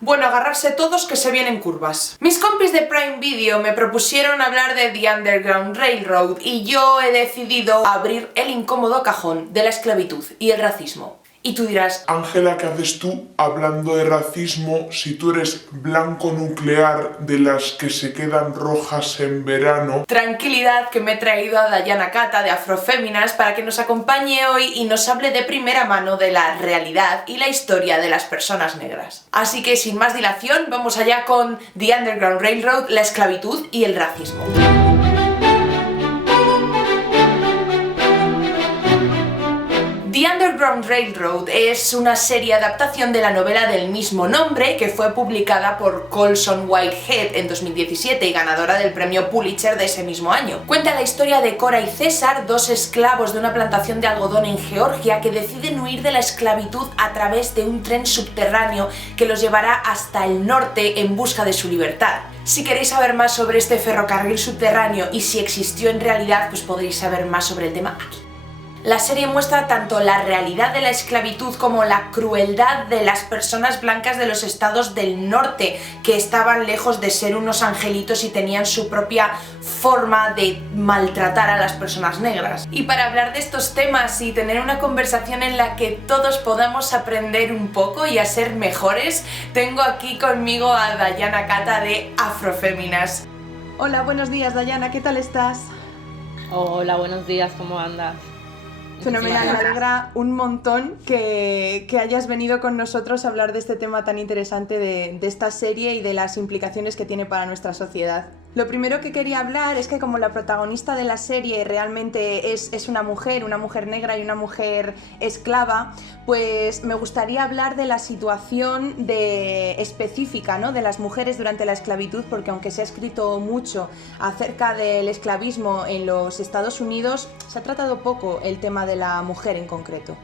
Bueno, agarrarse todos que se vienen curvas. Mis compis de Prime Video me propusieron hablar de The Underground Railroad y yo he decidido abrir el incómodo cajón de la esclavitud y el racismo. Y tú dirás, Ángela, ¿qué haces tú hablando de racismo si tú eres blanco nuclear de las que se quedan rojas en verano? tranquilidad, que me he traído a Dayana Kata de Afroféminas para que nos acompañe hoy y nos hable de primera mano de la realidad y la historia de las personas negras. Así que sin más dilación, vamos allá con The Underground Railroad, la esclavitud y el racismo. The Underground Railroad es una serie adaptación de la novela del mismo nombre que fue publicada por Colson Whitehead en 2017 y ganadora del premio Pulitzer de ese mismo año. Cuenta la historia de Cora y César, dos esclavos de una plantación de algodón en Georgia que deciden huir de la esclavitud a través de un tren subterráneo que los llevará hasta el norte en busca de su libertad. Si queréis saber más sobre este ferrocarril subterráneo y si existió en realidad, pues podréis saber más sobre el tema aquí. La serie muestra tanto la realidad de la esclavitud como la crueldad de las personas blancas de los estados del norte, que estaban lejos de ser unos angelitos y tenían su propia forma de maltratar a las personas negras. Y para hablar de estos temas y tener una conversación en la que todos podamos aprender un poco y a ser mejores, tengo aquí conmigo a Dayana Kata de Afroféminas. Hola, buenos días Dayana, ¿qué tal estás? Hola, buenos días, ¿cómo andas? Fenomenal, me alegra un montón que hayas venido con nosotros a hablar de este tema tan interesante de esta serie y de las implicaciones que tiene para nuestra sociedad. Lo primero que quería hablar es que como la protagonista de la serie realmente es una mujer negra y una mujer esclava, pues me gustaría hablar de la situación específica, ¿no?, de las mujeres durante la esclavitud, porque aunque se ha escrito mucho acerca del esclavismo en los Estados Unidos, se ha tratado poco el tema de la mujer en concreto.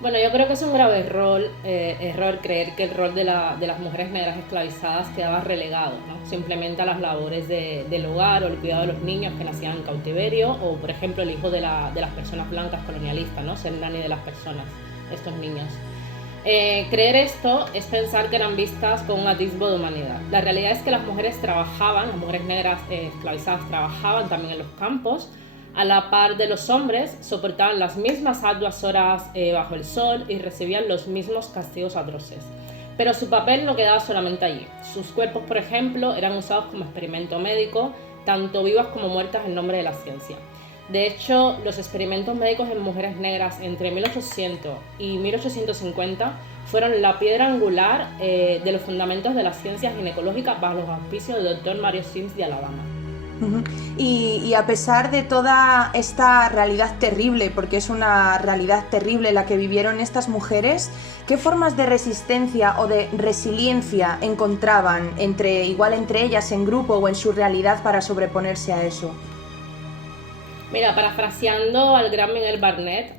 Bueno, yo creo que es un grave error creer que el rol de las mujeres negras esclavizadas quedaba relegado, ¿no?, simplemente a las labores del hogar o el cuidado de los niños que nacían en cautiverio o, por ejemplo, el hijo de las personas blancas colonialistas, ¿no?, ser nanny de las personas, estos niños. Creer esto es pensar que eran vistas con un atisbo de humanidad. La realidad es que las mujeres trabajaban, las mujeres negras esclavizadas trabajaban también en los campos, a la par de los hombres, soportaban las mismas arduas horas bajo el sol y recibían los mismos castigos atroces. Pero su papel no quedaba solamente allí. Sus cuerpos, por ejemplo, eran usados como experimento médico, tanto vivas como muertas en nombre de la ciencia. De hecho, los experimentos médicos en mujeres negras entre 1800 y 1850 fueron la piedra angular de los fundamentos de la ciencia ginecológica bajo los auspicios del Dr. Mario Sims de Alabama. Y a pesar de toda esta realidad terrible, porque es una realidad terrible la que vivieron estas mujeres, ¿qué formas de resistencia o de resiliencia encontraban entre ellas en grupo o en su realidad para sobreponerse a eso? Mira, parafraseando al gran Miguel Barnett,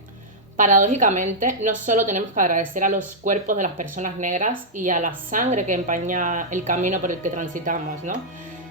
paradójicamente no solo tenemos que agradecer a los cuerpos de las personas negras y a la sangre que empaña el camino por el que transitamos, ¿no?,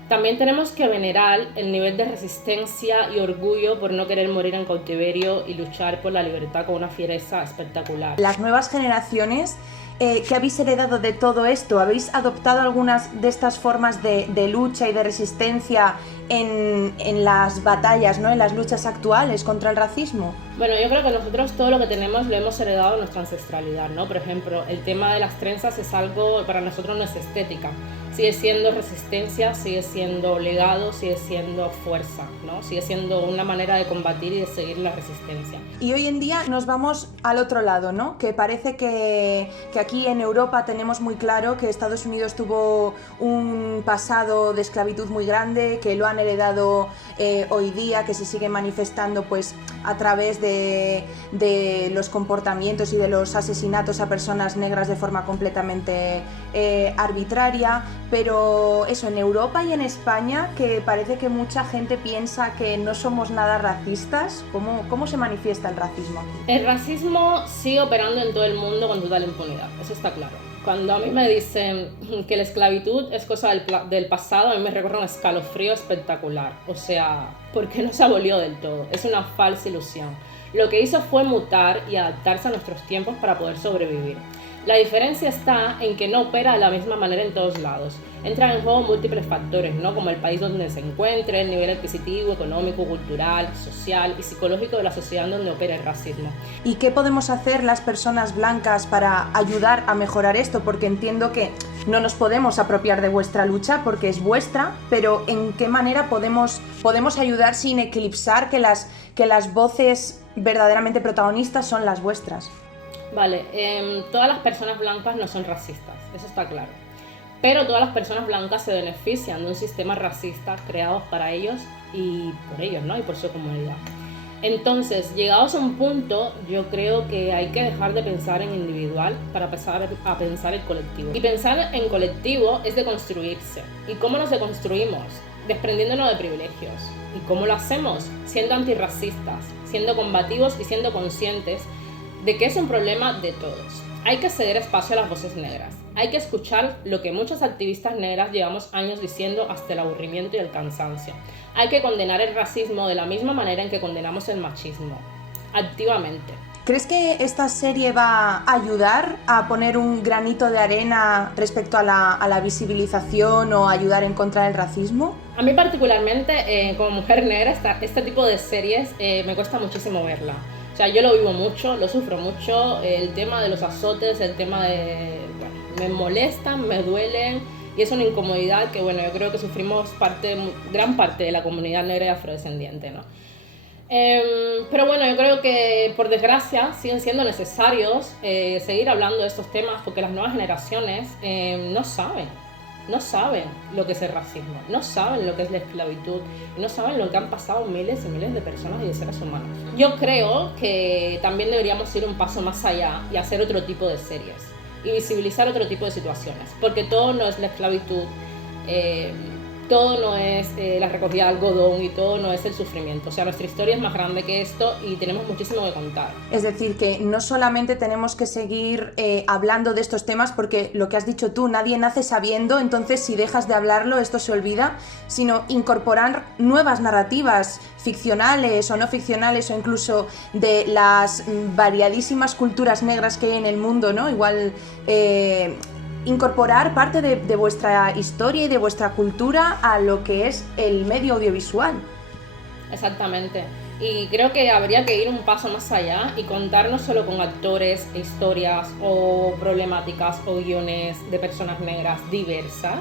también tenemos que venerar el nivel de resistencia y orgullo por no querer morir en cautiverio y luchar por la libertad con una fiereza espectacular. Las nuevas generaciones, ¿qué habéis heredado de todo esto? ¿Habéis adoptado algunas de estas formas de lucha y de resistencia en las batallas, ¿no?, en las luchas actuales contra el racismo? Bueno, yo creo que nosotros todo lo que tenemos lo hemos heredado de nuestra ancestralidad, ¿no? Por ejemplo, el tema de las trenzas es algo, para nosotros no es estética. Sigue siendo resistencia, sigue siendo legado, sigue siendo fuerza, ¿no? Sigue siendo una manera de combatir y de seguir la resistencia. Y hoy en día nos vamos al otro lado, ¿no? Que parece que aquí en Europa tenemos muy claro que Estados Unidos tuvo un pasado de esclavitud muy grande, que lo han heredado hoy día, que se sigue manifestando pues a través de los comportamientos y de los asesinatos a personas negras de forma completamente arbitraria. Pero eso, en Europa y en España, que parece que mucha gente piensa que no somos nada racistas, ¿cómo se manifiesta el racismo aquí? El racismo sigue operando en todo el mundo con total impunidad, eso está claro. Cuando a mí me dicen que la esclavitud es cosa del pasado, a mí me recorre un escalofrío espectacular. O sea, ¿por qué no se abolió del todo? Es una falsa ilusión. Lo que hizo fue mutar y adaptarse a nuestros tiempos para poder sobrevivir. La diferencia está en que no opera de la misma manera en todos lados. Entran en juego múltiples factores, ¿no? Como el país donde se encuentre, el nivel adquisitivo, económico, cultural, social y psicológico de la sociedad donde opera el racismo. ¿Y qué podemos hacer las personas blancas para ayudar a mejorar esto? Porque entiendo que no nos podemos apropiar de vuestra lucha porque es vuestra, pero ¿en qué manera podemos ayudar sin eclipsar que las voces verdaderamente protagonistas son las vuestras? Vale, todas las personas blancas no son racistas, eso está claro. Pero todas las personas blancas se benefician de un sistema racista creado para ellos y por ellos, ¿no? Y por su comunidad. Entonces, llegados a un punto, yo creo que hay que dejar de pensar en individual para empezar a pensar en colectivo. Y pensar en colectivo es deconstruirse. ¿Y cómo nos deconstruimos? Desprendiéndonos de privilegios. ¿Y cómo lo hacemos? Siendo antirracistas, siendo combativos y siendo conscientes de que es un problema de todos. Hay que ceder espacio a las voces negras. Hay que escuchar lo que muchas activistas negras llevamos años diciendo hasta el aburrimiento y el cansancio. Hay que condenar el racismo de la misma manera en que condenamos el machismo, activamente. ¿Crees que esta serie va a ayudar a poner un granito de arena respecto a la visibilización o ayudar en contra del racismo? A mí particularmente, como mujer negra, este tipo de series me cuesta muchísimo verla. O sea, yo lo vivo mucho, lo sufro mucho, el tema de los azotes, el tema de... Bueno, me molestan, me duelen y es una incomodidad que, bueno, yo creo que sufrimos gran parte de la comunidad negra y afrodescendiente, ¿no? Pero bueno, yo creo que por desgracia siguen siendo necesarios seguir hablando de estos temas porque las nuevas generaciones no saben lo que es el racismo, no saben lo que es la esclavitud, no saben lo que han pasado miles y miles de personas y de seres humanos. Yo creo que también deberíamos ir un paso más allá y hacer otro tipo de series y visibilizar otro tipo de situaciones, porque todo no es la esclavitud, todo no es la recogida de algodón y todo no es el sufrimiento. O sea, nuestra historia es más grande que esto y tenemos muchísimo que contar. Es decir, que no solamente tenemos que seguir hablando de estos temas porque lo que has dicho tú, nadie nace sabiendo, entonces si dejas de hablarlo esto se olvida, sino incorporar nuevas narrativas ficcionales o no ficcionales o incluso de las variadísimas culturas negras que hay en el mundo, ¿no? Igual... incorporar parte de vuestra historia y de vuestra cultura a lo que es el medio audiovisual. Exactamente. Y creo que habría que ir un paso más allá y contar no solo con actores, historias o problemáticas o guiones de personas negras diversas,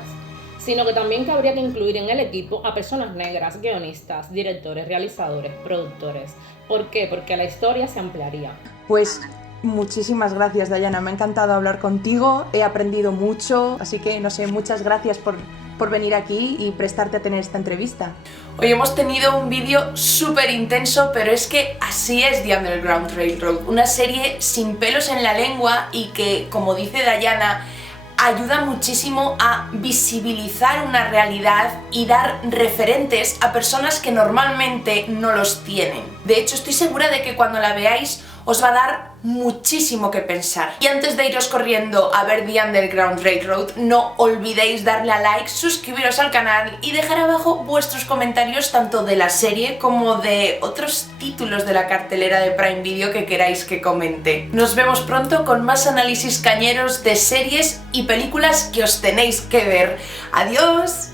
sino que también que habría que incluir en el equipo a personas negras, guionistas, directores, realizadores, productores. ¿Por qué? Porque la historia se ampliaría. Pues... muchísimas gracias, Dayana, me ha encantado hablar contigo, he aprendido mucho, así que no sé, muchas gracias por venir aquí y prestarte a tener esta entrevista. Hoy hemos tenido un vídeo súper intenso, pero es que así es The Underground Railroad, una serie sin pelos en la lengua y que, como dice Dayana, ayuda muchísimo a visibilizar una realidad y dar referentes a personas que normalmente no los tienen. De hecho, estoy segura de que cuando la veáis os va a dar muchísimo que pensar. Y antes de iros corriendo a ver The Underground Railroad, no olvidéis darle a like, suscribiros al canal y dejar abajo vuestros comentarios tanto de la serie como de otros títulos de la cartelera de Prime Video que queráis que comente. Nos vemos pronto con más análisis cañeros de series y películas que os tenéis que ver. ¡Adiós!